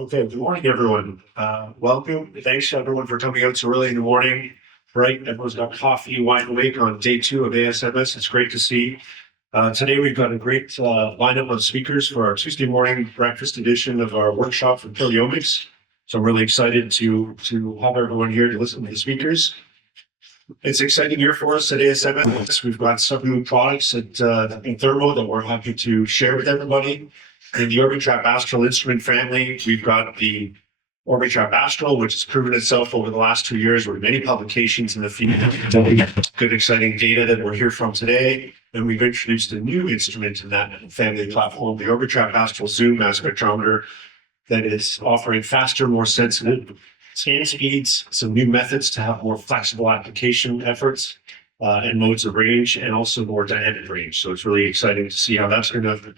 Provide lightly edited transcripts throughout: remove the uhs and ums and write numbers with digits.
Okay, good morning, everyone. Welcome. Thanks, everyone, for coming out so early in the morning. Right, everyone's got coffee, wide awake on day 2 of ASMS. It's great to see. Today, we've got a great lineup of speakers for our Tuesday morning breakfast edition of our workshop for Proteomics. So I'm really excited to have everyone here to listen to the speakers. It's an exciting year for us at ASMS. We've got some new products in Thermo that we're happy to share with everybody. In the Orbitrap Astral instrument family, we've got the Orbitrap Astral, which has proven itself over the last 2 years with many publications in the field. Good, exciting data that we're here from today. And we've introduced a new instrument in that family platform, the Orbitrap Astral Zoom mass spectrometer, that is offering faster, more sensitive scan speeds, some new methods to have more flexible application efforts and modes of range, and also more dynamic range. So it's really exciting to see how that's going to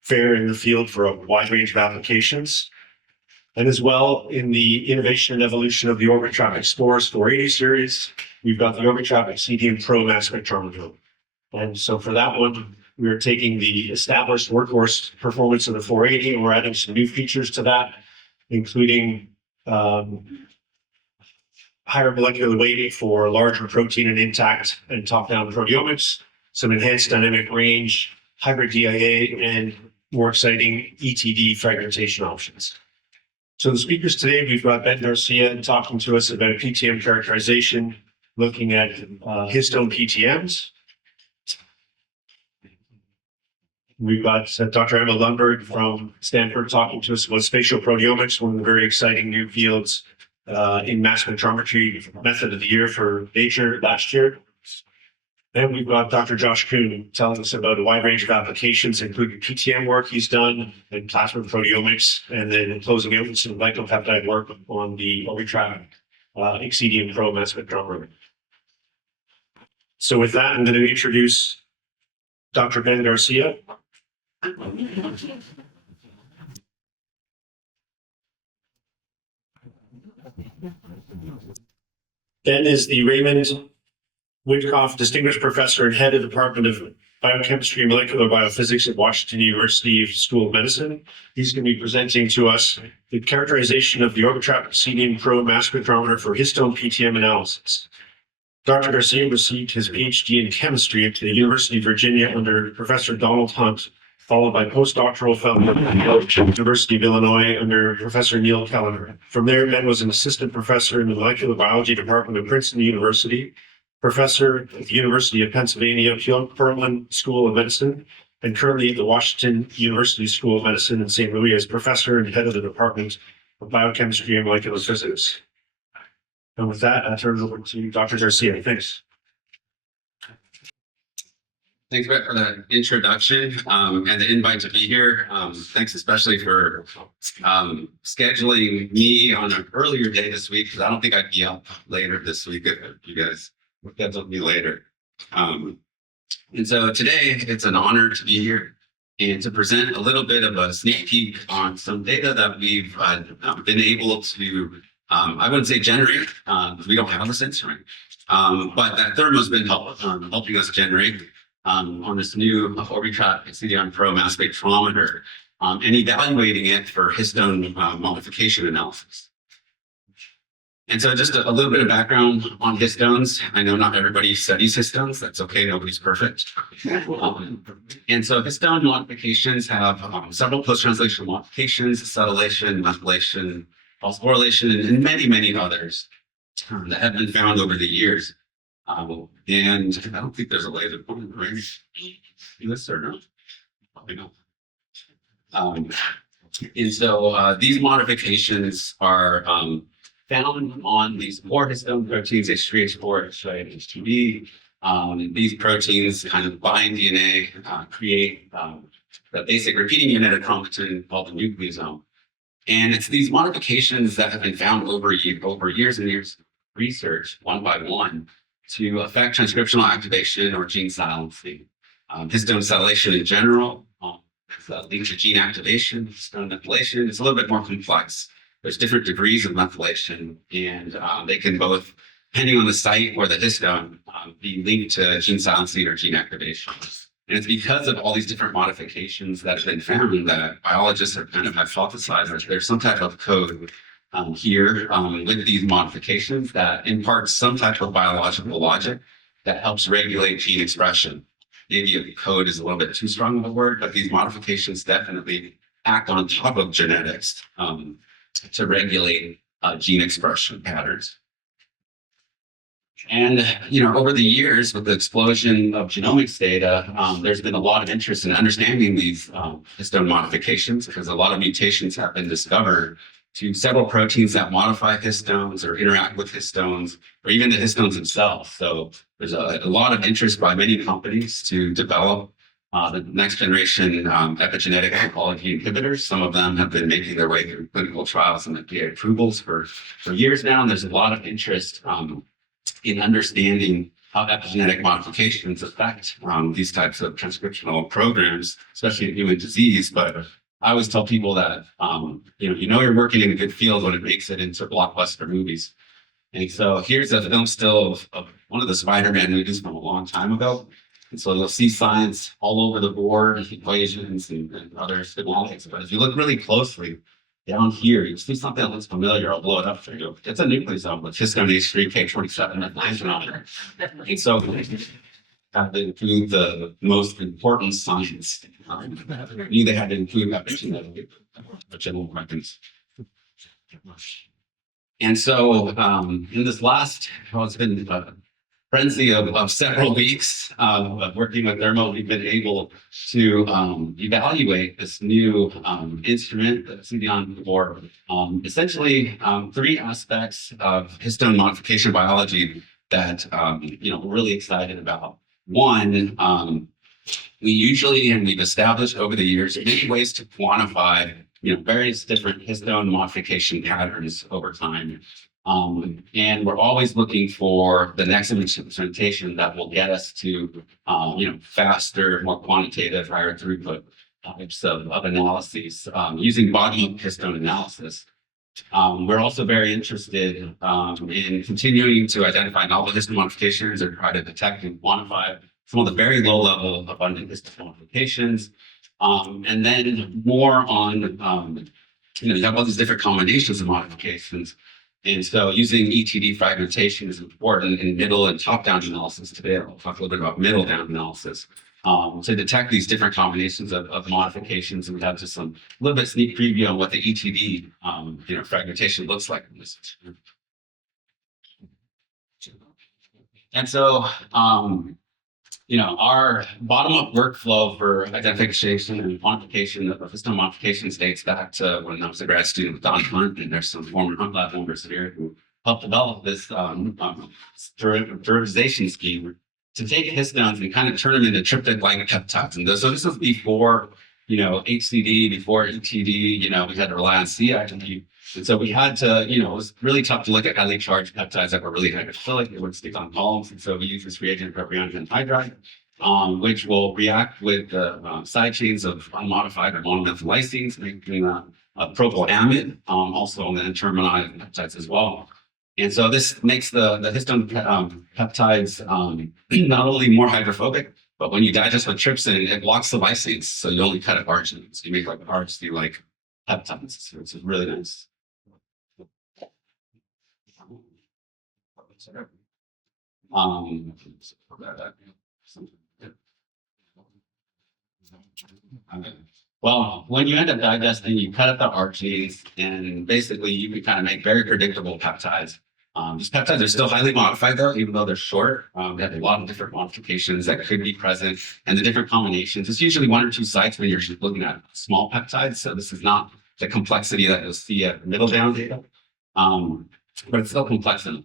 fare in the field for a wide range of applications. And as well, in the innovation and evolution of the Orbitrap Explorers 480 series, we've got the Orbitrap Xcedium Pro mass spectrometer. And so for that one, we are taking the established workhorse performance of the 480, and we're adding some new features to that, including higher molecular weighting for larger protein and intact and top-down proteomics, some enhanced dynamic range, hybrid DIA, and more exciting ETD fragmentation options. So the speakers today, we've got Ben Garcia talking to us about PTM characterization, looking at histone PTMs. We've got Dr. Emma Lundberg from Stanford talking to us about spatial proteomics, one of the very exciting new fields in mass spectrometry method of the year for Nature last year. And we've got Dr. Josh Kuhn telling us about a wide range of applications, including PTM work he's done in plasma proteomics, and then closing out with some glycopeptide work on the Orbitrap Xcedium Pro mass spectrometer. So with that, I'm going to introduce Dr. Ben Garcia. Ben is the Raymond Woodcoff Distinguished Professor and Head of the Department of Biochemistry and Molecular Biophysics at Washington University School of Medicine. He's going to be presenting to us the characterization of the Orbitrap Xcedium Pro mass spectrometer for histone PTM analysis. Dr. Garcia received his PhD in chemistry at the University of Virginia under Professor Donald Hunt, followed by postdoctoral fellowship at the University of Illinois under Professor Neil Kellner. From there, Ben was an assistant professor in the molecular biology department of Princeton University, professor at the University of Pennsylvania Perelman School of Medicine, and currently at the Washington University School of Medicine in St. Louis as professor and head of the Department of Biochemistry and Molecular Physics. And with that, I turn it over to Dr. Garcia. Thanks. Thanks, Brett, for that introduction and the invite to be here. Thanks especially for scheduling me on an earlier day this week, because I don't think I'd be up later this week if you guys scheduled me later. And so today, it's an honor to be here and to present a little bit of a sneak peek on some data that we've been able to, I wouldn't say generate, because we don't have this instrument, but that Thermo's been helping us generate on this new Orbitrap Xcedium Pro mass spectrometer and evaluating it for histone modification analysis. And so just a little bit of background on histones. I know not everybody studies histones. That's okay. Nobody's perfect. And so histone modifications have several post-translational modifications, acetylation, methylation, phosphorylation, and many, many others that have been found over the years. And I don't think there's a way to point it right. This or no? Probably not. And so these modifications are found on these 4 histone proteins, H3H4, H2B. These proteins kind of bind DNA, create the basic repeating unit of chromatin called the nucleosome. And it's these modifications that have been found over years and years of research, one by one, to affect transcriptional activation or gene silencing. Histone acetylation in general, linked to gene activation, histone methylation. It's a little bit more complex. There's different degrees of methylation, and they can both, depending on the site or the histone, be linked to gene silencing or gene activation. And it's because of all these different modifications that have been found that biologists have kind of hypothesized that there's some type of code here with these modifications that imparts some type of biological logic that helps regulate gene expression. Maybe a code is a little bit too strong of a word, but these modifications definitely act on top of genetics to regulate gene expression patterns. And over the years, with the explosion of genomics data, there's been a lot of interest in understanding these histone modifications because a lot of mutations have been discovered to several proteins that modify histones or interact with histones, or even the histones themselves. So there's a lot of interest by many companies to develop the next generation epigenetic oncology inhibitors. Some of them have been making their way through clinical trials and FDA approvals for years now, and there's a lot of interest in understanding how epigenetic modifications affect these types of transcriptional programs, especially in human disease. But I always tell people that you're working in a good field when it makes it into blockbuster movies. And so here's a film still of one of the Spider-Man movies from a long time ago. And so you'll see science all over the board, equations and other schematics. But if you look really closely down here, you see something that looks familiar. I'll blow it up for you. It's a nucleosome with histone H3K27 and on it. And so have to include the most important science. Knew they had to include epigenetic weapons. And so in this last, it's been a frenzy of several weeks of working with Thermo, we've been able to evaluate this new instrument that's on for essentially three aspects of histone modification biology that we're really excited about. One, we usually, and we've established over the years, many ways to quantify various different histone modification patterns over time. And we're always looking for the next implementation that will get us to, faster, more quantitative, higher throughput types of analyses using bottom-up histone analysis. We're also very interested in continuing to identify novel histone modifications and try to detect and quantify some of the very low-level abundant histone modifications. And then more on, you have all these different combinations of modifications. And so using ETD fragmentation is important in middle and top-down analysis today. I'll talk a little bit about middle-down analysis to detect these different combinations of modifications. And we have just a little bit sneak preview on what the ETD fragmentation looks like in this. And so our bottom-up workflow for identification and quantification of histone modifications dates back to when I was a grad student with Don Hunt, and there's some former Hunt Lab members here who helped develop this derivatization scheme to take histones and kind of turn them into tryptophan peptides. And so this was before, HCD, before ETD, we had to rely on CID. And so we had to, it was really tough to look at highly charged peptides that were really hydrophilic. They would stick on columns. And so we use this reagent propionic anhydride, which will react with the side chains of unmodified or monomethyl lysines, making a propylamide, also on the N-termini peptides as well. And so this makes the histone peptides not only more hydrophobic, but when you digest with trypsin, it blocks the lysines. So you only cut at arginine. So you make like arginine-like peptides. So it's really nice. Well, when you end up digesting, you cut up the arginines, and basically you can kind of make very predictable peptides. These peptides are still highly modified, though, even though they're short. They have a lot of different modifications that could be present, and the different combinations. It's usually one or two sites when you're looking at small peptides, so this is not the complexity that you'll see at middle down data, but it's still complex enough.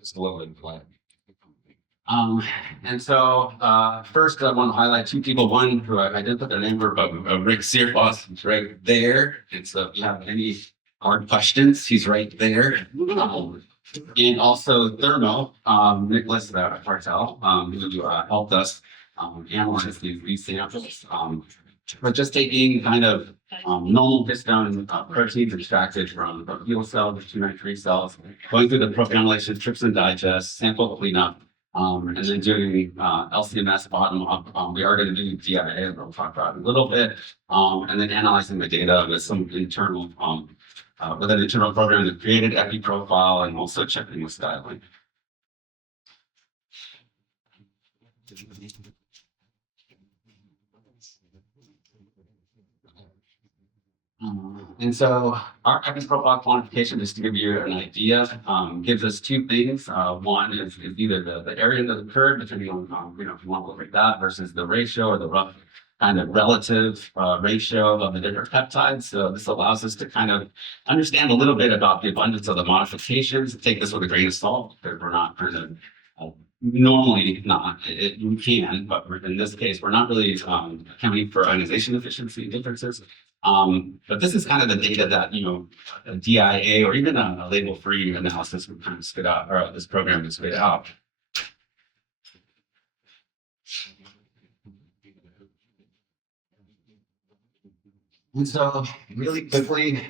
Just a little bit flat. And so first I want to highlight two people. One who I didn't put their name for, but Rick Searfoss, who's right there. And so if you have any hard questions, he's right there. And also Thermo, Nicholas Bartel, who helped us analyze these samples. but just taking kind of normal histone proteins extracted from fuel cells, 293 cells, going through the proteomylation, trypsin digest, sample cleanup, and then doing LCMS bottom up. We are going to do DIA, we'll talk about it a little bit, and then analyzing the data with some internal, with an internal program that created epi profile and also checking with styling. And so our epi profile quantification, just to give you an idea, gives us two things. One is either the area that occurred, depending on if you want to look at that, versus the ratio or the rough kind of relative ratio of the different peptides. So this allows us to kind of understand a little bit about the abundance of the modifications. Take this with a grain of salt, because we're not kind of normally not. You can, but in this case, we're not really accounting for ionization efficiency differences. But this is kind of the data that, a DIA or even a label-free analysis would kind of spit out, or this program would spit out. And so really quickly,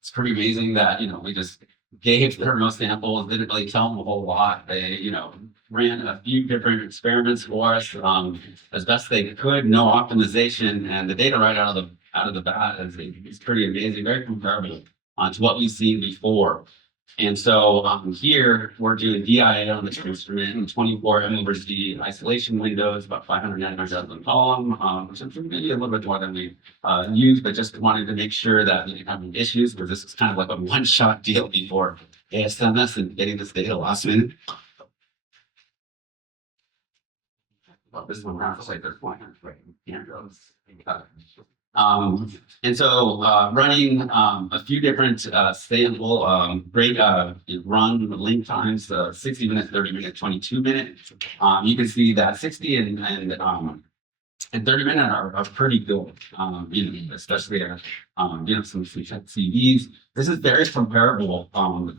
it's pretty amazing that, we just gave thermo samples, didn't really tell them a whole lot. They, ran a few different experiments for us as best they could, no optimization, and the data right out of the bat is pretty amazing, very comparable to what we've seen before. And so here we're doing DIA on this instrument, and 24 M/D isolation windows, about 500 nanometers on column, which is maybe a little bit more than we used, but just wanted to make sure that we didn't have any issues, because this is kind of like a one-shot deal before ASMS and getting this data last minute. Well, this one sounds like there's pointers, right? And so running a few different sample run length times, 60 minute, 30 minute, 22 minute. You can see that 60 and 30 minute are pretty good, especially some CVs. This is very comparable,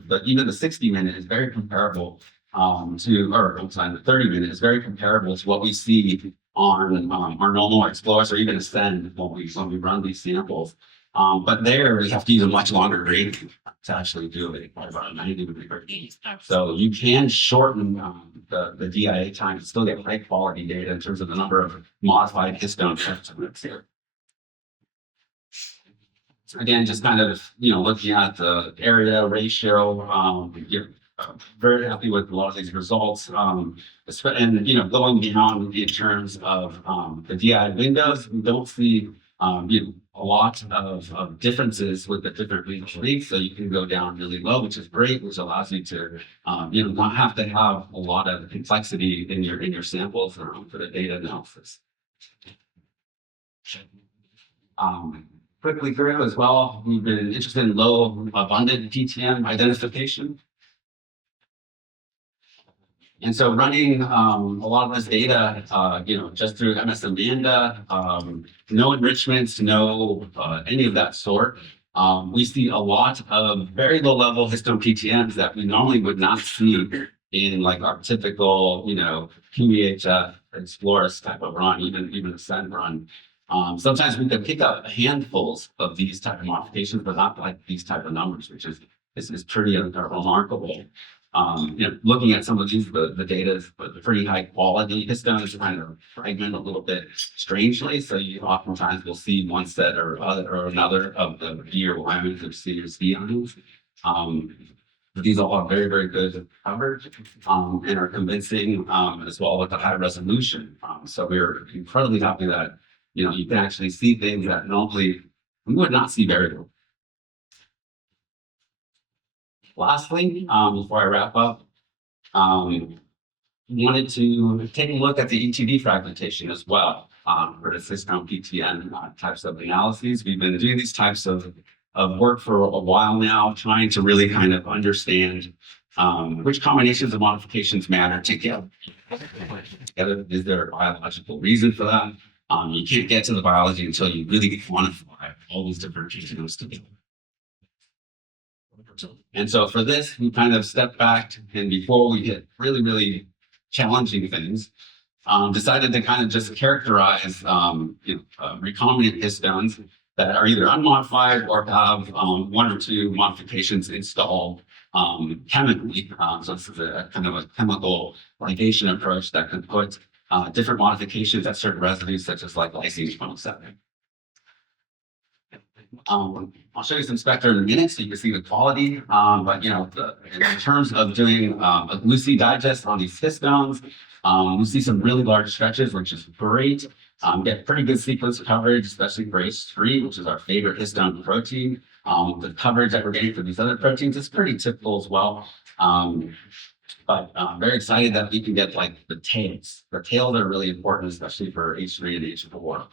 but even the 60 minute is very comparable the 30 minute is very comparable to what we see on our normal explorers or even Ascend when we run these samples. But there we have to use a much longer gradient to actually do it, about 90 degrees. So you can shorten the DIA time and still get high quality data in terms of the number of modified histone estimates here. Again, just kind of looking at the area ratio, very happy with a lot of these results, and going beyond in terms of the DI windows, we don't see a lot of differences with the different reads. So you can go down really low, which is great, which allows you to not have to have a lot of complexity in your samples for the data analysis. Quickly through as well, we've been interested in low abundant PTM identification. And so running a lot of this data, just through MS Amanda, no enrichments, no any of that sort. We see a lot of very low level histone PTMs that we normally would not see in like our typical, QEHF Explorers type of run, even Ascend run. Sometimes we can pick up handfuls of these type of modifications, but not like these type of numbers, which is pretty remarkable. Looking at some of these, the data is pretty high quality. Histones kind of fragment a little bit strangely, so you oftentimes will see one set or another of the B or Y ions or C or Z ions. But these all are very, very good coverage and are convincing as well with the high resolution. So we're incredibly happy that you can actually see things that normally we would not see very well. Lastly, before I wrap up, wanted to take a look at the ETV fragmentation as well for the histone PTM types of analyses. We've been doing these types of work for a while now, trying to really kind of understand which combinations of modifications matter together. Is there a biological reason for that? You can't get to the biology until you really quantify all these different genomes together. And so for this, we kind of stepped back, and before we hit really, really challenging things, decided to kind of just characterize recombinant histones that are either unmodified or have one or two modifications installed chemically. So this is a kind of a chemical ligation approach that can put different modifications at certain residues, such as like lysine 27. I'll show you some spectra in a minute so you can see the quality. But in terms of doing a glucose digest on these histones, we see some really large stretches, which is great. Get pretty good sequence coverage, especially for H3, which is our favorite histone protein. The coverage that we're getting for these other proteins is pretty typical as well. But I'm very excited that we can get like the tails. The tails are really important, especially for H3 and H4.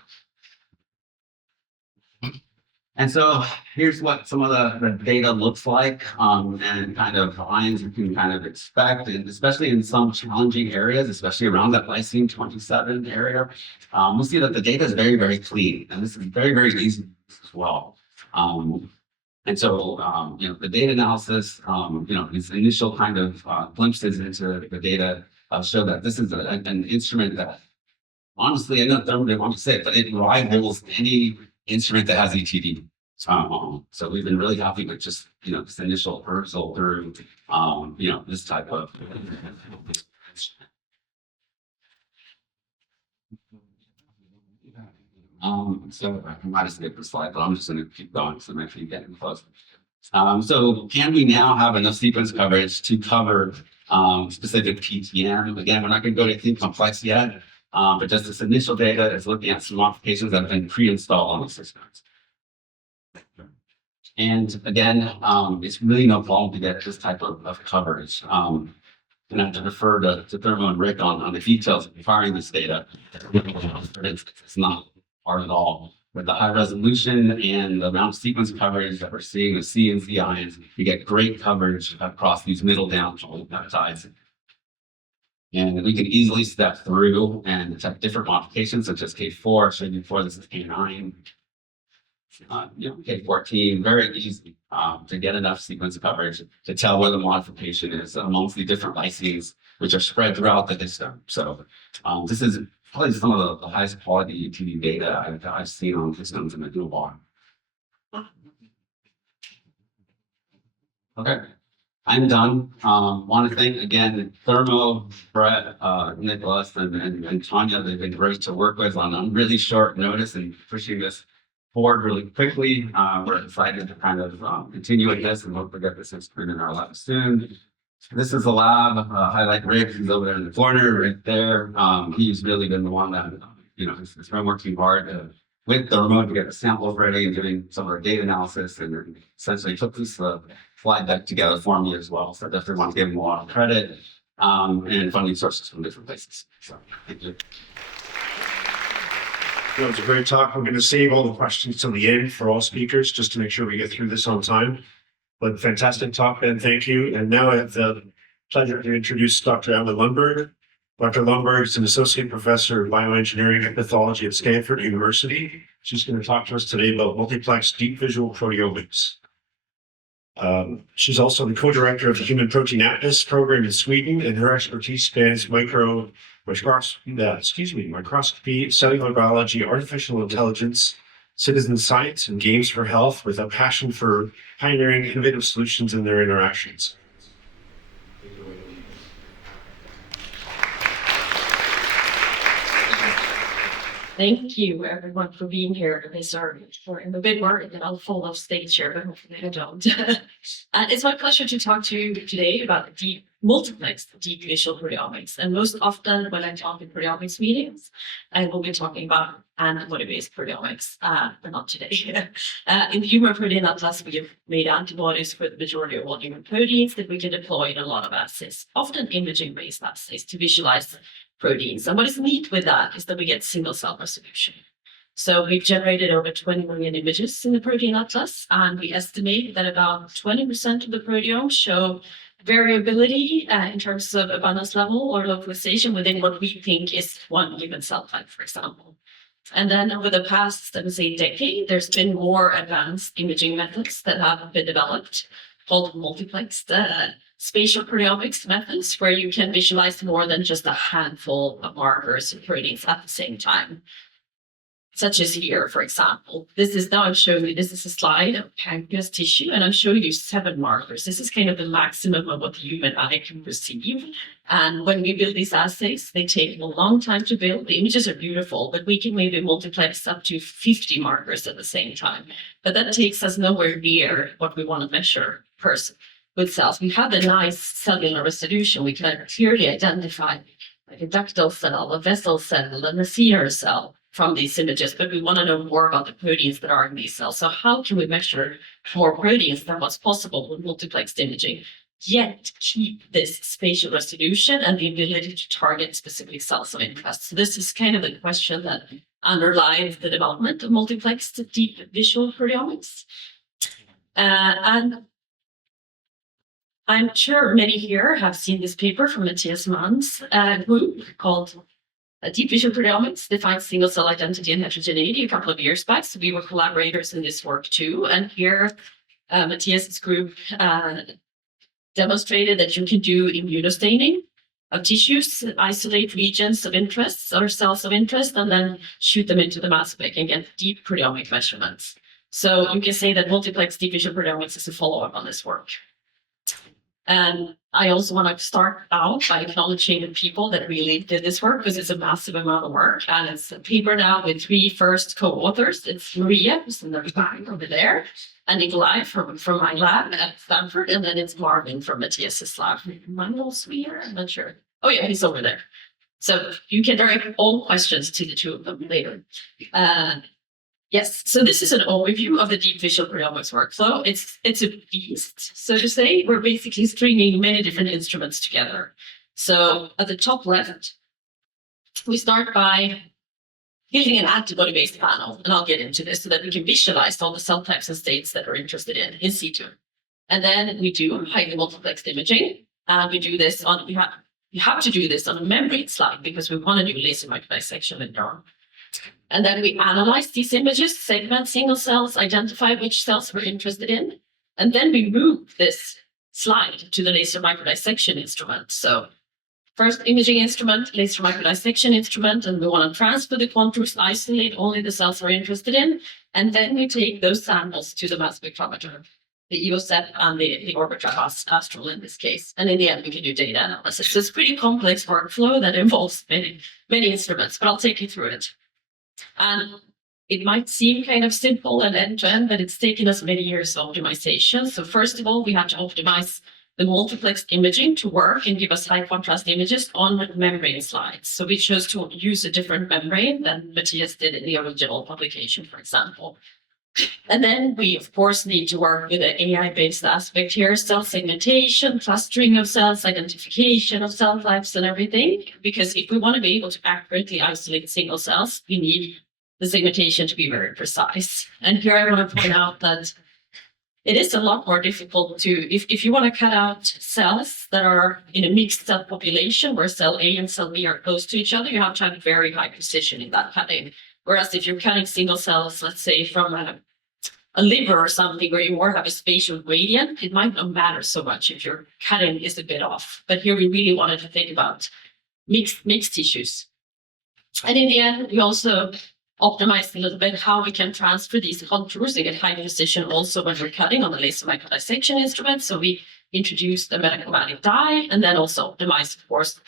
And so here's what some of the data looks like, and kind of lines you can kind of expect, and especially in some challenging areas, especially around that lysine 27 area, we'll see that the data is very, very clean, and this is very, very easy as well. And so, the data analysis, these initial kind of glimpses into the data show that this is an instrument that, honestly, I don't really want to say it, but it rivals any instrument that has ETD. So we've been really happy with just, this initial perusal through, this type of. So I might have skipped the slide, but I'm just going to keep going. So make sure you get close. So can we now have enough sequence coverage to cover specific PTM? Again, we're not going to go to anything complex yet, but just this initial data is looking at some modifications that have been pre-installed on the systems. And again, it's really no problem to get this type of coverage. And I have to defer to Thermo and Rick on the details of acquiring this data. It's not hard at all. With the high resolution and the amount of sequence coverage that we're seeing with C and Z ions, we get great coverage across these middle down peptides. And we can easily step through and detect different modifications, such as K4, showing you before this is K9. K14, very easy to get enough sequence coverage to tell where the modification is amongst the different lysines, which are spread throughout the histone. So this is probably some of the highest quality ETD data I've seen on histones in the dual bar. Okay, I'm done. Want to thank again Thermo, Brett, Nicholas, and Tanya. They've been great to work with on really short notice and pushing this forward really quickly. We're excited to kind of continue with this and hope to get this instrument in our lab soon. This is the lab. Highlight Rick, who's over there in the corner right there. He's really been the one that, has been working hard with Thermo to get the samples ready and doing some of our data analysis, and essentially took this slide deck together for me as well. So definitely want to give him a lot of credit, and funding sources from different places. So thank you. It was a great talk. I'm going to save all the questions till the end for all speakers, just to make sure we get through this on time. But fantastic talk, Ben. Thank you. And now I have the pleasure to introduce Dr. Alan Lundberg. Dr. Lundberg is an associate professor of bioengineering and pathology at Stanford University. She's going to talk to us today about multiplex deep visual proteomics. She's also the co-director of the Human Protein Atlas program in Sweden, and her expertise spans microscopy, cellular biology, artificial intelligence, citizen science, and games for health, with a passion for pioneering innovative solutions in their interactions. Thank you, everyone, for being here. We're in the big market and I'll fall off stage here, but hopefully I don't. It's my pleasure to talk to you today about multiplex deep visual proteomics. And most often when I talk in proteomics meetings, I will be talking about antibody-based proteomics, but not today. In the Human Protein Atlas, we have made antibodies for the majority of all human proteins that we can deploy in a lot of assays, often imaging-based assays, to visualize proteins. And what is neat with that is that we get single cell resolution. So we've generated over 20 million images in the Protein Atlas, and we estimate that about 20% of the proteome show variability in terms of abundance level or localization within what we think is one given cell type, for example. And then over the past, let me say, decade, there's been more advanced imaging methods that have been developed called multiplexed spatial proteomics methods where you can visualize more than just a handful of markers and proteins at the same time. Such as here, for example. This is a slide of pancreas tissue, and I'm showing you 7 markers. This is kind of the maximum of what the human eye can perceive. And when we build these assays, they take a long time to build. The images are beautiful, but we can maybe multiplex up to 50 markers at the same time. But that takes us nowhere near what we want to measure with cells. We have a nice cellular resolution. We can clearly identify like a ductal cell, a vessel cell, and a seer cell from these images, but we want to know more about the proteins that are in these cells. So how can we measure more proteins than what's possible with multiplexed imaging, yet keep this spatial resolution and the ability to target specific cells of interest? So this is kind of the question that underlies the development of multiplexed deep visual proteomics. And I'm sure many here have seen this paper from Matthias Mann's group called Deep Visual Proteomics Defines Single Cell Identity and Heterogeneity a couple of years back. So we were collaborators in this work too. And here, Matthias's group demonstrated that you can do immunostaining of tissues, isolate regions of interest or cells of interest, and then shoot them into the mass spec and get deep proteomic measurements. So you can say that multiplex deep visual proteomics is a follow-up on this work. And I also want to start out by acknowledging the people that really did this work, because it's a massive amount of work. And it's a paper now with 3 first co-authors. It's Maria, who's in the back over there, and Nikolai from my lab at Stanford, and then it's Marvin from Matthias's lab. Mine also here, I'm not sure. Oh yeah, he's over there. So you can direct all questions to the 2 of them later. Yes, so this is an overview of the deep visual proteomics workflow. It's a beast, so to say. We're basically stringing many different instruments together. So at the top left, we start by building an antibody-based panel, and I'll get into this so that we can visualize all the cell types and states that we're interested in situ. And then we do highly multiplexed imaging, and we do this on, you have to do this on a membrane slide because we want to do laser microdissection in neuron. And then we analyze these images, segment single cells, identify which cells we're interested in, and then we move this slide to the laser microdissection instrument. So first imaging instrument, laser microdissection instrument, and we want to transfer the contours, isolate only the cells we're interested in, and then we take those samples to the mass spectrometer, the EvoSep and the Orbitrap Astral in this case. And in the end, we can do data analysis. So it's a pretty complex workflow that involves many instruments, but I'll take you through it. And it might seem kind of simple and end-to-end, but it's taken us many years of optimization. So first of all, we have to optimize the multiplexed imaging to work and give us high contrast images on membrane slides. So we chose to use a different membrane than Matthias did in the original publication, for example. And then we, of course, need to work with an AI-based aspect here, cell segmentation, clustering of cells, identification of cell types and everything. Because if we want to be able to accurately isolate single cells, we need the segmentation to be very precise. And here I want to point out that it is a lot more difficult to, if you want to cut out cells that are in a mixed cell population where cell A and cell B are close to each other, you have to have very high precision in that cutting. Whereas if you're cutting single cells, let's say from a liver or something where you more have a spatial gradient, it might not matter so much if your cutting is a bit off. But here we really wanted to think about mixed tissues. And in the end, we also optimized a little bit how we can transfer these contours and get high precision also when we're cutting on the laser microdissection instrument. So we introduced the metachromatic dye and then also optimized, of course,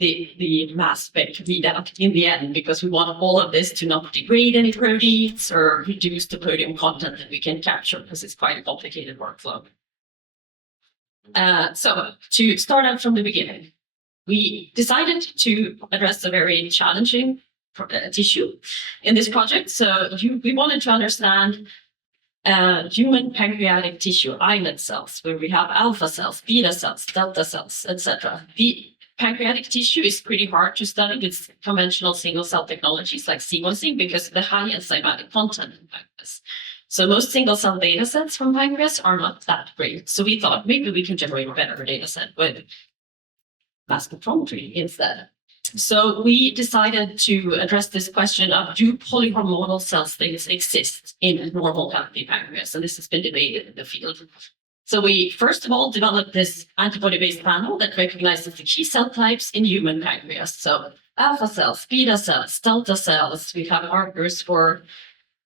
the mass spec readout in the end, because we want all of this to not degrade any proteins or reduce the protein content that we can capture, because it's quite a complicated workflow. So to start out from the beginning, we decided to address a very challenging tissue in this project. So we wanted to understand human pancreatic tissue islet cells, where we have alpha cells, beta cells, delta cells, etc. The pancreatic tissue is pretty hard to study with conventional single cell technologies like sequencing because of the high enzymatic content in pancreas. So most single cell data sets from pancreas are not that great. So we thought maybe we can generate a better data set with mass spectrometry instead. So we decided to address this question of, do polyhormonal cell states exist in a normal healthy pancreas? And this has been debated in the field So we first of all developed this antibody-based panel that recognizes the key cell types in human pancreas. So alpha cells, beta cells, delta cells. We have markers for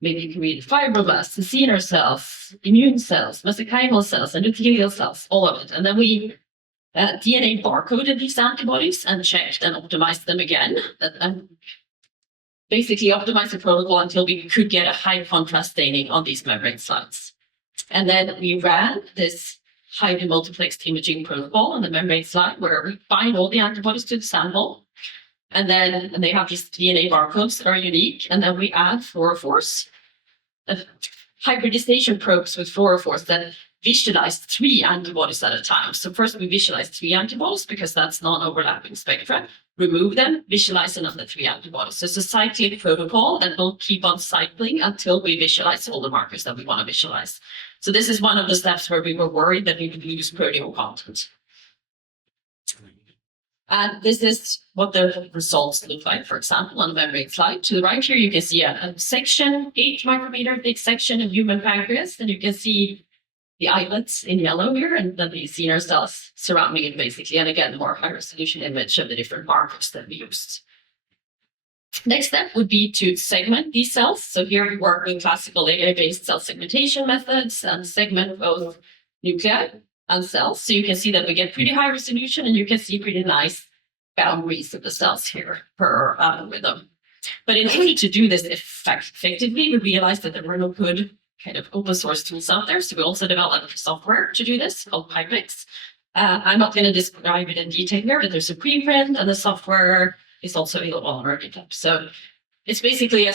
maybe you can read fibroblasts, acinar cells, immune cells, mesenchymal cells, endothelial cells, all of it. And then we DNA barcoded these antibodies and checked and optimized them again. And basically optimized the protocol until we could get a high contrast staining on these membrane slides. And then we ran this highly multiplexed imaging protocol on the membrane slide where we bind all the antibodies to the sample. And they have these DNA barcodes that are unique. And then we add fluorophores, hybridization probes with fluorophores that visualize 3 antibodies at a time. So first we visualize 3 antibodies because that's non-overlapping spectra. Remove them, visualize another 3 antibodies. So it's a cyclic protocol that will keep on cycling until we visualize all the markers that we want to visualize. So this is one of the steps where we were worried that we would lose proteome content. And this is what the results look like, for example, on the membrane slide. To the right here, you can see a section, 8 micrometer thick section of human pancreas. And you can see the islets in yellow here, and then the acinar cells surrounding it, basically. And again, the more high resolution image of the different markers that we used. Next step would be to segment these cells. So here we work with classical AI-based cell segmentation methods and segment both nuclei and cells. So you can see that we get pretty high resolution, and you can see pretty nice boundaries of the cells here per algorithm. But in order to do this effectively, we realized that there were no good kind of open source tools out there. So we also developed software to do this called Pyrex. I'm not going to describe it in detail here, but there's a preprint, and the software is also available on our GitHub. So it's basically a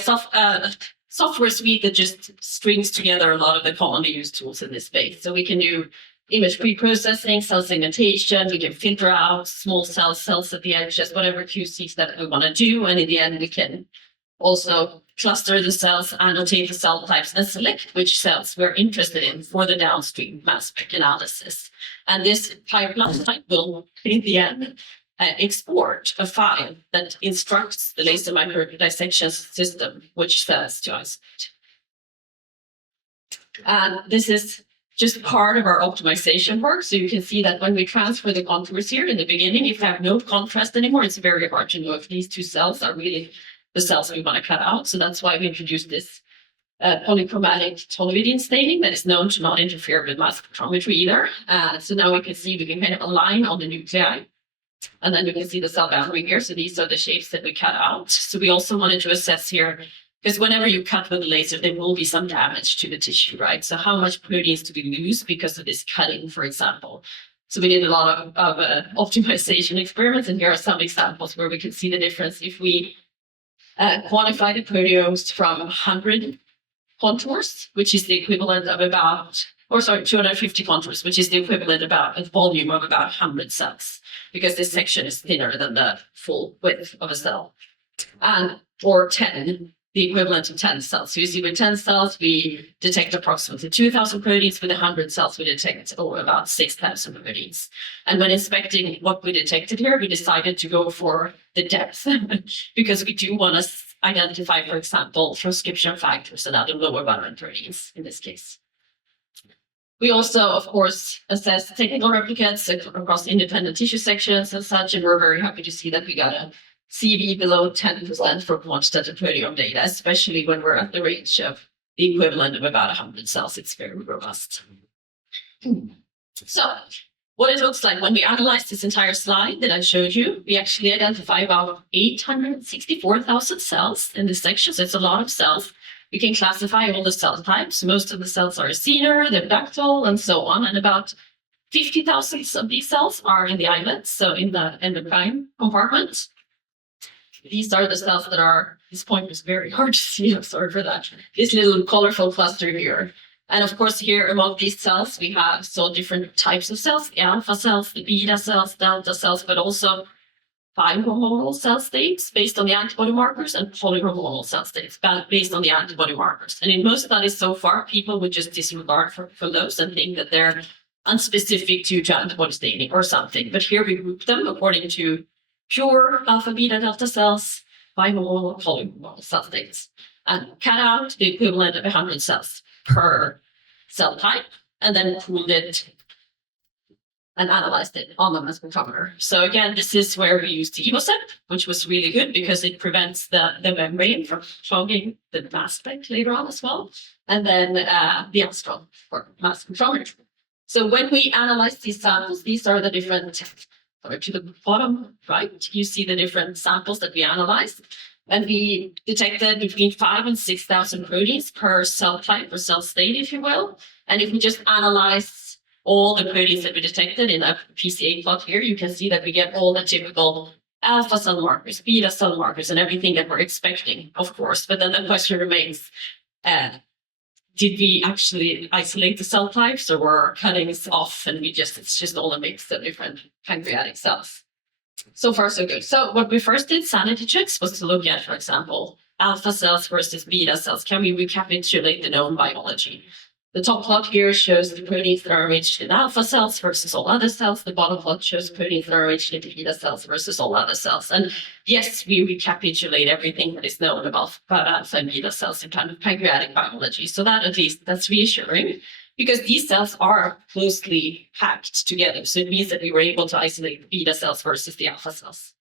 software suite that just strings together a lot of the commonly used tools in this space. So we can do image pre-processing, cell segmentation, we can filter out small cells at the edge, just whatever QCs that we want to do. And in the end, we can also cluster the cells, annotate the cell types, and select which cells we're interested in for the downstream mass spec analysis. And this pipeline type will, in the end, export a file that instructs the laser microdissection system which cells to isolate. And this is just part of our optimization work. So you can see that when we transfer the contours here in the beginning, if you have no contrast anymore, it's very hard to know if these 2 cells are really the cells we want to cut out. So that's why we introduced this polychromatic toluidine staining that is known to not interfere with mass spectrometry either. So now we can see we can kind of align on the nuclei. And then you can see the cell boundary here. So these are the shapes that we cut out. So we also wanted to assess here, because whenever you cut with a laser, there will be some damage to the tissue, right? So how much proteins do we lose because of this cutting, for example? So we did a lot of optimization experiments, and here are some examples where we can see the difference. If we quantify the proteomes from 100 contours, which is the equivalent of 250 contours, which is the equivalent about a volume of about 100 cells, because this section is thinner than the full width of a cell. And or 10, the equivalent of 10 cells. So you see with 10 cells, we detect approximately 2,000 proteins. With 100 cells, we detect about 6,000 proteins. And when inspecting what we detected here, we decided to go for the depth because we do want to identify, for example, transcription factors and other lower boundary proteins in this case. We also, of course, assess technical replicates across independent tissue sections and such, and we're very happy to see that we got a CV below 10% for quantitative proteome data, especially when we're at the range of the equivalent of about 100 cells. It's very robust. So what it looks like when we analyze this entire slide that I showed you, we actually identify about 864,000 cells in this section. So it's a lot of cells. We can classify all the cell types. Most of the cells are acinar, they're ductal, and so on. And about 50,000 of these cells are in the islets, so in the endocrine compartment. These are the cells that are, this point was very hard to see, I'm sorry for that. This little colorful cluster here. And of course, here among these cells, we have different types of cells, the alpha cells, the beta cells, delta cells, but also 5 hormonal cell states based on the antibody markers and polyhormonal cell states based on the antibody markers. And in most studies so far, people would just disregard from those and think that they're unspecific due to antibody staining or something. But here we group them according to pure alpha, beta, delta cells, bihormonal, polyhormonal cell states, and cut out the equivalent of 100 cells per cell type, and then pooled it and analyzed it on the mass spectrometer. So again, this is where we used the EvoSep, which was really good because it prevents the membrane from clogging the mass spec later on as well. And then the Astron for mass spectrometry. So when we analyze these samples, these are the different, to the bottom right, you see the different samples that we analyzed. And we detected between 5,000 and 6,000 proteins per cell type or cell state, if you will. And if we just analyze all the proteins that we detected in a PCA plot here, you can see that we get all the typical alpha cell markers, beta cell markers, and everything that we're expecting, of course. But then the question remains, did we actually isolate the cell types, or were cuttings off and it's just all a mix of different pancreatic cells? So far, so good. So what we first did, sanity checks, was to look at, for example, alpha cells versus beta cells. Can we recapitulate the known biology? The top plot here shows the proteins that are arranged in alpha cells versus all other cells. The bottom plot shows proteins that are arranged in beta cells versus all other cells. And yes, we recapitulate everything that is known about alpha and beta cells in kind of pancreatic biology. So that at least, that's reassuring, because these cells are closely packed together. So it means that we were able to isolate the beta cells versus the alpha cells.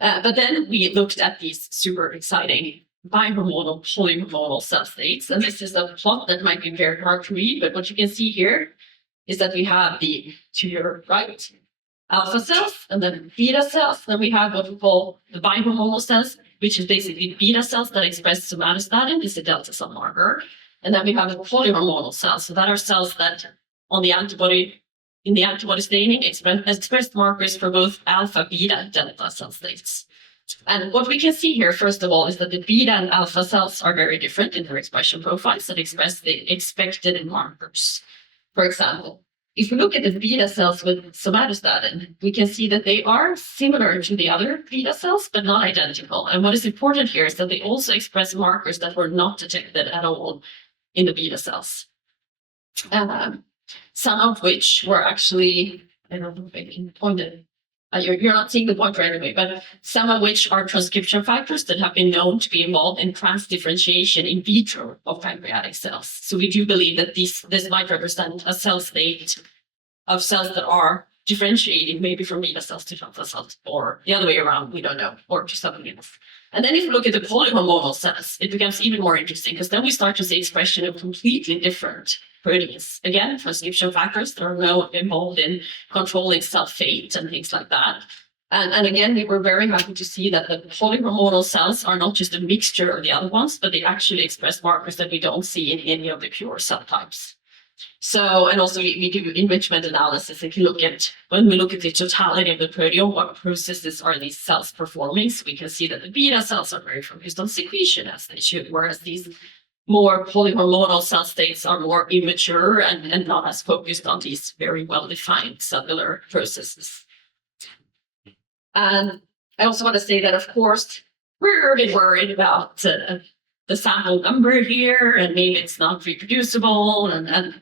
But then we looked at these super exciting bihormonal, polyhormonal cell states. And this is a plot that might be very hard to read, but what you can see here is that we have to your right, alpha cells, and then beta cells. Then we have what we call the bihormonal cells, which is basically beta cells that express somatostatin, is a delta cell marker. And then we have the polyhormonal cells. So that are cells that in the antibody staining express markers for both alpha, beta, and delta cell states. And what we can see here, first of all, is that the beta and alpha cells are very different in their expression profiles that express the expected markers. For example, if we look at the beta cells with somatostatin, we can see that they are similar to the other beta cells, but not identical. And what is important here is that they also express markers that were not detected at all in the beta cells. Some of which were actually, I don't know if I can point it. You're not seeing the pointer anyway, but some of which are transcription factors that have been known to be involved in transdifferentiation in vitro of pancreatic cells. So we do believe that this might represent a cell state of cells that are differentiating maybe from beta cells to delta cells, or the other way around, we don't know, or to something else. And then if we look at the polyhormonal cells, it becomes even more interesting, because then we start to see expression of completely different proteins. Again, transcription factors that are now involved in controlling cell fate and things like that. And again, we were very happy to see that the polyhormonal cells are not just a mixture of the other ones, but they actually express markers that we don't see in any of the pure cell types. So, and also we do enrichment analysis. When we look at the totality of the proteome, what processes are these cells performing? So we can see that the beta cells are very focused on secretion, as they should, whereas these more polyhormonal cell states are more immature and not as focused on these very well-defined cellular processes. And I also want to say that, of course, we're a bit worried about the sample number here, and maybe it's not reproducible. And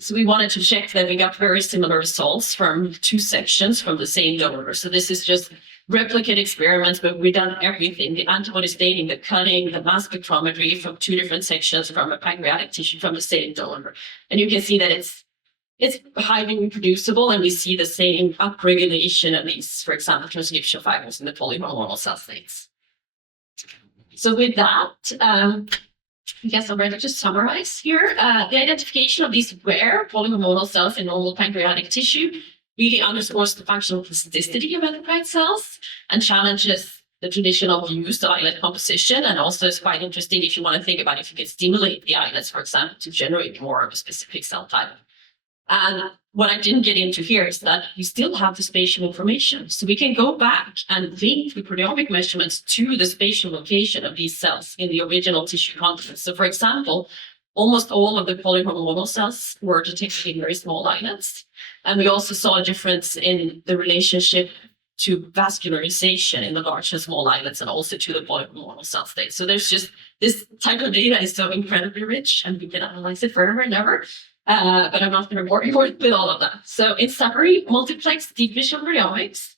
so we wanted to check that we got very similar results from 2 sections from the same donor. So this is just replicate experiments, but we've done everything: the antibody staining, the cutting, the mass spectrometry from 2 different sections from a pancreatic tissue from the same donor. And you can see that it's highly reproducible, and we see the same upregulation of these, for example, transcription factors in the polyhormonal cell states. So with that, I guess I'm ready to summarize here. The identification of these rare polyhormonal cells in normal pancreatic tissue really underscores the functional plasticity of endocrine cells and challenges the traditional views of islet composition, and also is quite interesting if you want to think about if you can stimulate the islets, for example, to generate more of a specific cell type. And what I didn't get into here is that we still have the spatial information. So we can go back and link the proteomic measurements to the spatial location of these cells in the original tissue contents. So for example, almost all of the polyhormonal cells were detected in very small islets. And we also saw a difference in the relationship to vascularization in the large and small islets, and also to the polyhormonal cell state. So there's just, this type of data is so incredibly rich, and we can analyze it forever and ever. But I'm not going to bore you with all of that. So in summary, multiplex deep visual proteomics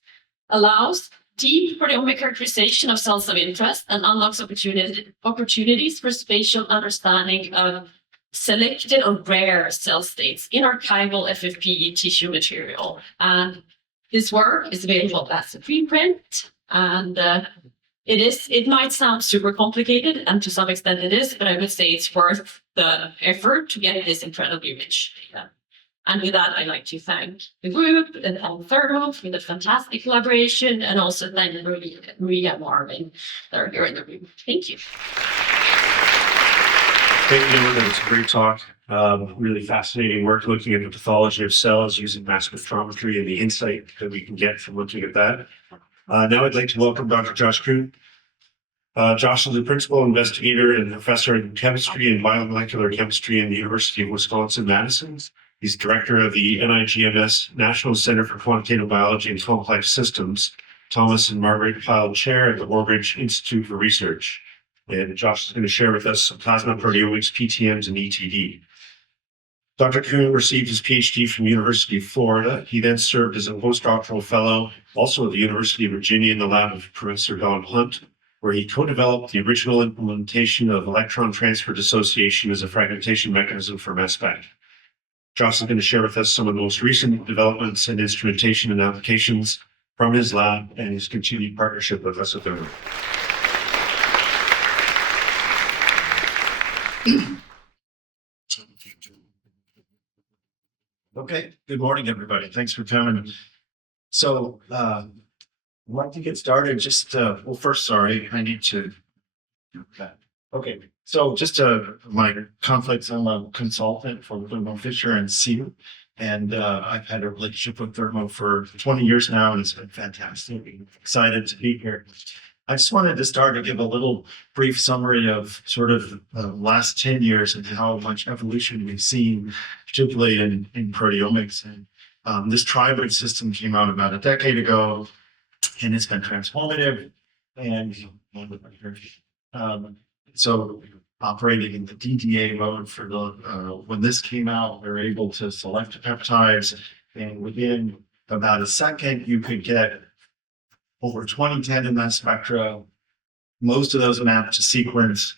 allows deep proteomic characterization of cells of interest and unlocks opportunities for spatial understanding of selected or rare cell states in archival FFPE tissue material. And this work is available as a preprint, and it might sound super complicated, and to some extent it is, but I would say it's worth the effort to get this incredibly rich data. And with that, I'd like to thank the group and Thermo for the fantastic collaboration, and also thank Maria Marvin that are here in the room. Thank you. Thank you, That was a great talk. Really fascinating work looking at the pathology of cells using mass spectrometry and the insight that we can get from looking at that. Now I'd like to welcome Dr. Josh Kuhn. Josh is a principal investigator and professor in chemistry and biomolecular chemistry in the University of Wisconsin-Madison. He's director of the NIGMS National Center for Quantitative Biology and Complex Systems, Thomas and Margaret Pyle Chair at the Orbridge Institute for Research. And Josh is going to share with us some plasma proteomics, PTMs, and ETD. Dr. Kuhn received his PhD from University of Florida. He then served as a postdoctoral fellow, also at the University of Virginia in the lab of Professor Don Hunt, where he co-developed the original implementation of electron transfer dissociation as a fragmentation mechanism for mass spec. Josh is going to share with us some of the most recent developments in instrumentation and applications from his lab and his continued partnership with us at Thermo. Okay, good morning, everybody. Thanks for coming. So, I'd like to get started. Just, well, first, sorry, I need to. Okay, so just my conflicts. I'm a consultant for Thermo Fisher and Seal, and I've had a relationship with Thermo for 20 years now, and it's been fantastic. I'm excited to be here. I just wanted to start to give a little brief summary of sort of the last 10 years and how much evolution we've seen, particularly in proteomics. And this tribrid system came out about a decade ago, and it's been transformative. And so operating in the DDA mode for the when this came out, we were able to select peptides, and within about a second, you could get over 2010 in that spectra. Most of those mapped to sequence.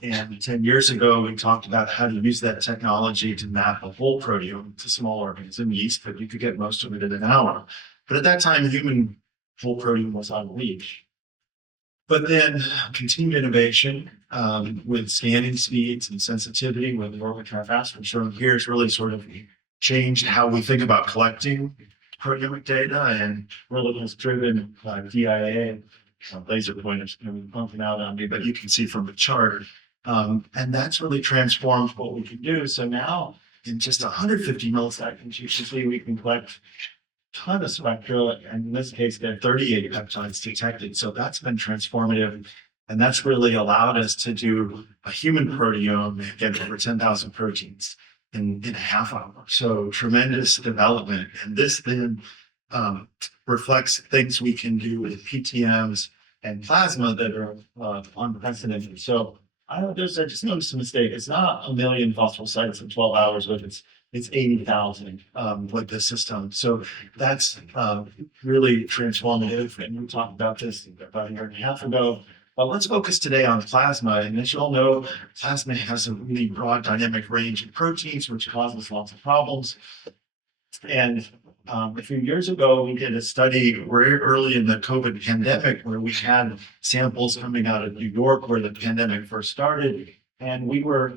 And 10 years ago, we talked about how to use that technology to map a whole proteome to small organism yeast, but you could get most of it in an hour. But at that time, human whole proteome was on reach. But then continued innovation with scanning speeds and sensitivity with Orbitrap aspirin shown here has really sort of changed how we think about collecting proteomic data, and really has driven DIA, laser pointers pumping out on me, but you can see from the chart. And that's really transformed what we can do. So now in just 150 milliseconds, you should see we can collect a ton of spectra, and in this case, get 38 peptides detected. So that's been transformative. And that's really allowed us to do a human proteome and get over 10,000 proteins in a half hour. So tremendous development. And this then reflects things we can do with PTMs and plasma that are unprecedented. So I just noticed a mistake. It's not 1 million phosphosites in 12 hours, but it's 80,000 with this system. So that's really transformative. And we talked about this about a year and a half ago. But let's focus today on plasma. And as you all know, plasma has a really broad dynamic range of proteins, which causes lots of problems. And a few years ago, we did a study very early in the COVID pandemic where we had samples coming out of New York where the pandemic first started. And we were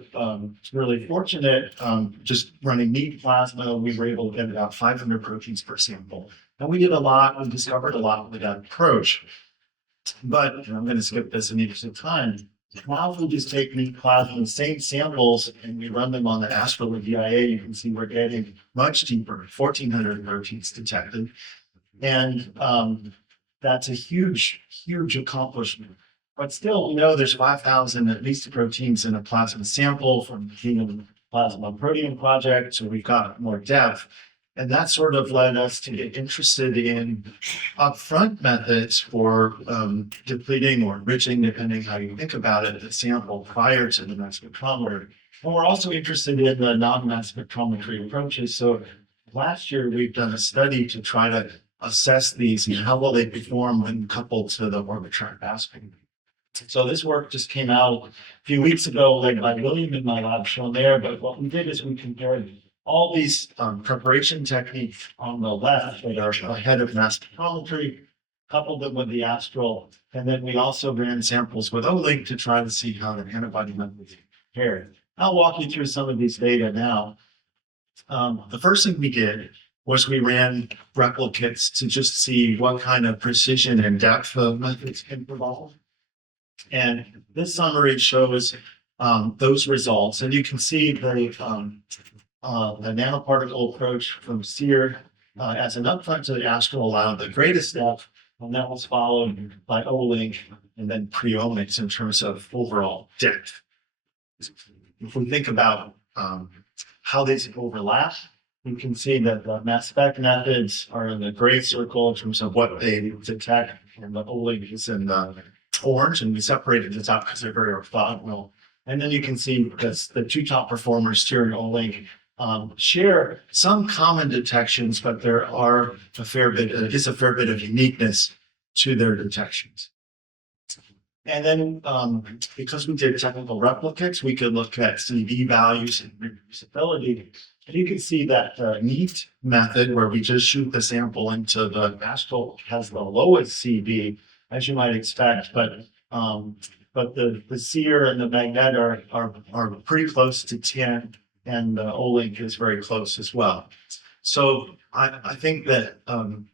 really fortunate, just running neat plasma, we were able to get about 500 proteins per sample. And we did a lot, we discovered a lot with that approach. But I'm going to skip this in the interest of time. Now if we just take neat plasma, the same samples, and we run them on the Astral DIA, you can see we're getting much deeper, 1,400 proteins detected. And that's a huge, huge accomplishment. But still, we know there's 5,000 at least proteins in a plasma sample from the Human Plasma Proteome Project, so we've got more depth. And that sort of led us to get interested in upfront methods for depleting or enriching, depending how you think about it, the sample prior to the mass spectrometer. And we're also interested in the non-mass spectrometry approaches. So last year, we've done a study to try to assess these and how will they perform when coupled to the Orbitrap aspirin. So this work just came out a few weeks ago, led by William in my lab shown there. But what we did is we compared all these preparation techniques on the left that are ahead of mass spectrometry, coupled them with the astral, and then we also ran samples with Olink to try to see how the antibody methods compared. I'll walk you through some of these data now. The first thing we did was we ran replicates to just see what kind of precision and depth of methods can provide. And this summary shows those results. And you can see the nanoparticle approach from Sear as an upfront to the astral allowed the greatest depth, and that was followed by Olink and then Proteomics in terms of overall depth. If we think about how these overlap, you can see that the mass spec methods are in the gray circle in terms of what they detect, and the Olink is in the orange, and we separated the top because they're very orthogonal. And then you can see that the two top performers, Sear and Olink, share some common detections, but there are a fair bit of uniqueness to their detections. And then because we did technical replicates, we could look at CV values and reproducibility. And you can see that the NEAT method, where we just shoot the sample into the astral, has the lowest CV, as you might expect, but the Sear and the magnet are pretty close to 10, and the Olink is very close as well. So I think that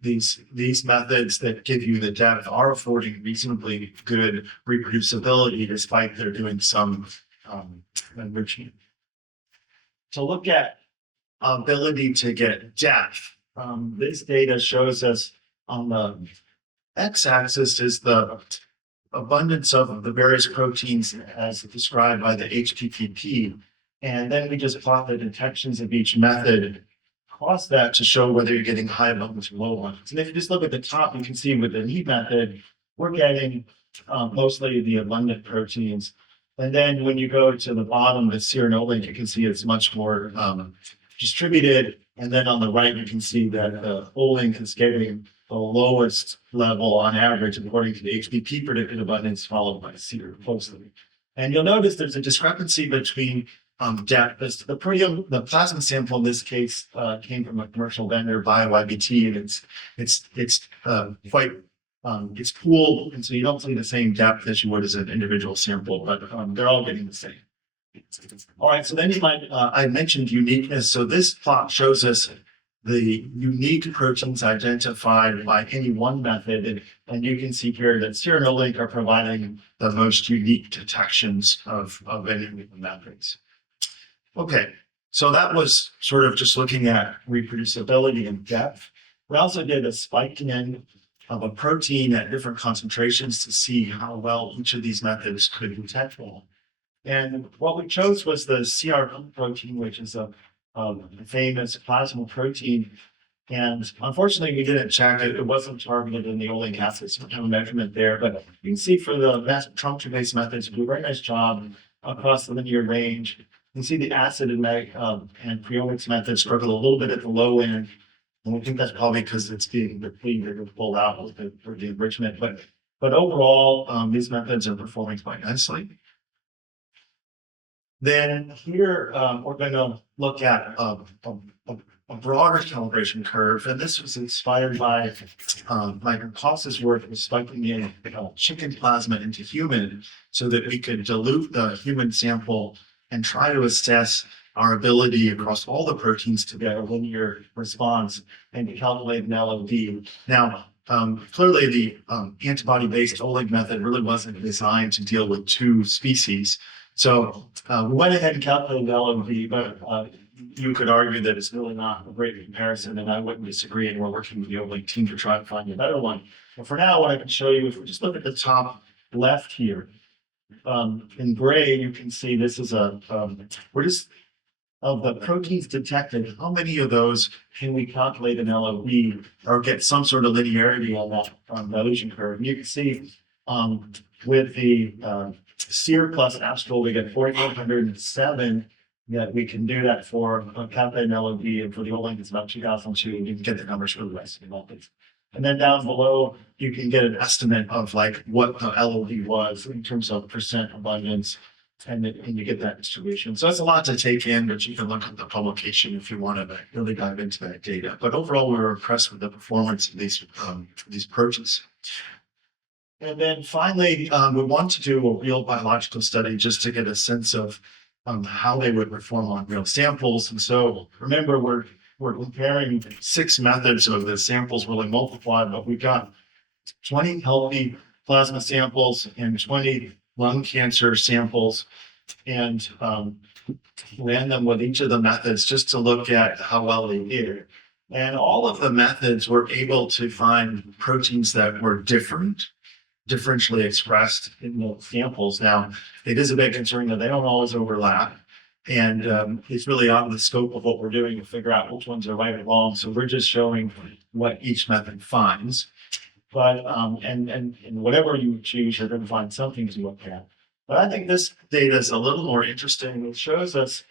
these methods that give you the depth are affording reasonably good reproducibility, despite they're doing some enrichment. To look at ability to get depth, this data shows us on the x-axis is the abundance of the various proteins as described by the HPPP. And then we just plot the detections of each method across that to show whether you're getting high abundance or low abundance. And if you just look at the top, you can see with the NEAT method, we're getting mostly the abundant proteins. And then when you go to the bottom, the Sear and Olink, you can see it's much more distributed. And then on the right, you can see that the Olink is getting the lowest level on average, according to the HPP predicted abundance, followed by Sear closely. And you'll notice there's a discrepancy between depth. The plasma sample in this case came from a commercial vendor, BioIBT, and it's quite it's pooled, and so you don't see the same depth as you would as an individual sample, but they're all getting the same. All right, so then you might I mentioned uniqueness. So this plot shows us the unique proteins identified by any one method, and you can see here that Sear and Olink are providing the most unique detections of any of the methods. Okay, so that was sort of just looking at reproducibility and depth. We also did a spike in of a protein at different concentrations to see how well each of these methods could detect well. And what we chose was the CRP protein, which is a famous plasma protein. And unfortunately, we didn't check it. It wasn't targeted in the Olink assays. We don't have a measurement there, but you can see for the mass spectrometry-based methods, we do a very nice job across the linear range. You can see the acid and Proteomics methods struggle a little bit at the low end. And we think that's probably because it's being depleted or pulled out for the enrichment. But overall, these methods are performing quite nicely. Then here, we're going to look at a broader calibration curve. And this was inspired by Mike Koss's work with spiking in chicken plasma into human so that we could dilute the human sample and try to assess our ability across all the proteins to get a linear response and to calculate an LOD. Now, clearly the antibody-based Olink method really wasn't designed to deal with two species. So we went ahead and calculated LOD, but you could argue that it's really not a great comparison, and I wouldn't disagree, and we're working with the Olink team to try to find a better one. But for now, what I can show you, if we just look at the top left here, in gray, you can see this is we're just, of the proteins detected, how many of those can we calculate an LOD or get some sort of linearity on that dilution curve? And you can see with the Sear plus Astral, we get 4,407 that we can do that for calculate an LOD, and for the Olink, it's about 2002. You can get the numbers for the rest of the methods. And then down below, you can get an estimate of like what the LOD was in terms of percent abundance. And you get that distribution. So it's a lot to take in, but you can look at the publication if you want to really dive into that data. But overall, we were impressed with the performance of these approaches. And then finally, we want to do a real biological study just to get a sense of how they would perform on real samples. And so remember, we're comparing 6 methods of the samples really multiplied, but we've got 20 healthy plasma samples and 20 lung cancer samples, and ran them with each of the methods just to look at how well they did. And all of the methods were able to find proteins that were differentially expressed in the samples. Now, it is a bit concerning that they don't always overlap. And it's really out of the scope of what we're doing to figure out which ones are right or wrong. So we're just showing what each method finds. But and whatever you choose, you're going to find something to look at. But I think this data is a little more interesting. It shows us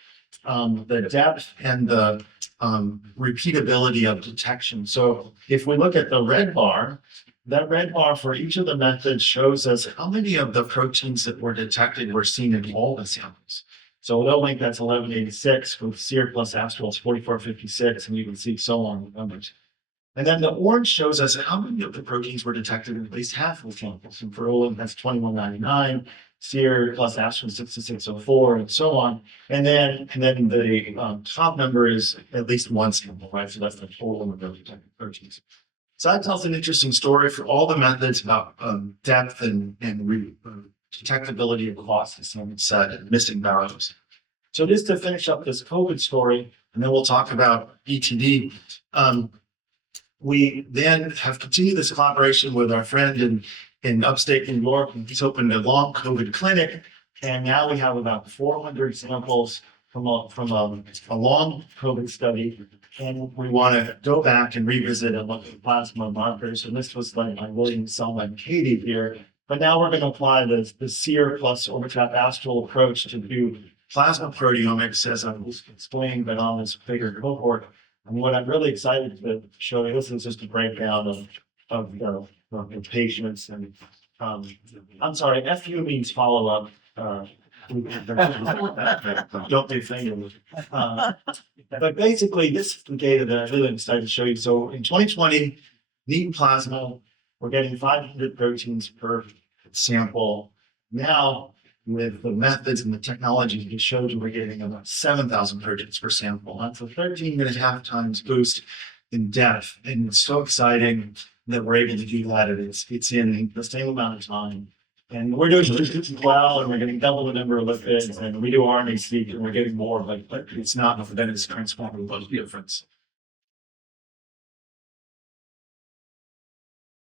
the depth and the repeatability of detection. So if we look at the red bar, that red bar for each of the methods shows us how many of the proteins that were detected were seen in all the samples. So with O-link, that's 1186. With Seer plus Astral, it's 4456, and you can see so on the numbers. And then the orange shows us how many of the proteins were detected in at least half of the samples. And for O-link, that's 2199. Seer plus Astral 6604, and so on. And then the top number is at least one sample, right? So that's the total number of detected proteins. So that tells an interesting story for all the methods about depth and detectability across the same set and missing values. So just to finish up this COVID story, and then we'll talk about ETD. We then have continued this collaboration with our friend in upstate New York, and he's opened a long COVID clinic. And now we have about 400 samples from a long COVID study. And we want to go back and revisit and look at plasma markers. And this was done by William, Selma, and Katie here. But now we're going to apply the Seer plus Orbitrap Astral approach to do plasma proteomics, as I was explaining, but on this bigger cohort. And what I'm really excited to show you, this is just a breakdown of the patients. And I'm sorry, FU means follow up. Don't be offended. But basically, this is the data that I'm really excited to show you. So in 2020, neat plasma, we're getting 500 proteins per sample. Now, with the methods and the technologies we showed you, we're getting about 7,000 proteins per sample. That's a 13.5 times boost in depth. And it's so exciting that we're able to do that. It's in the same amount of time. And we're doing really well, and we're getting double the number of lipids, and we do RNA-seq, and we're getting more, but it's not, then it's transformative difference.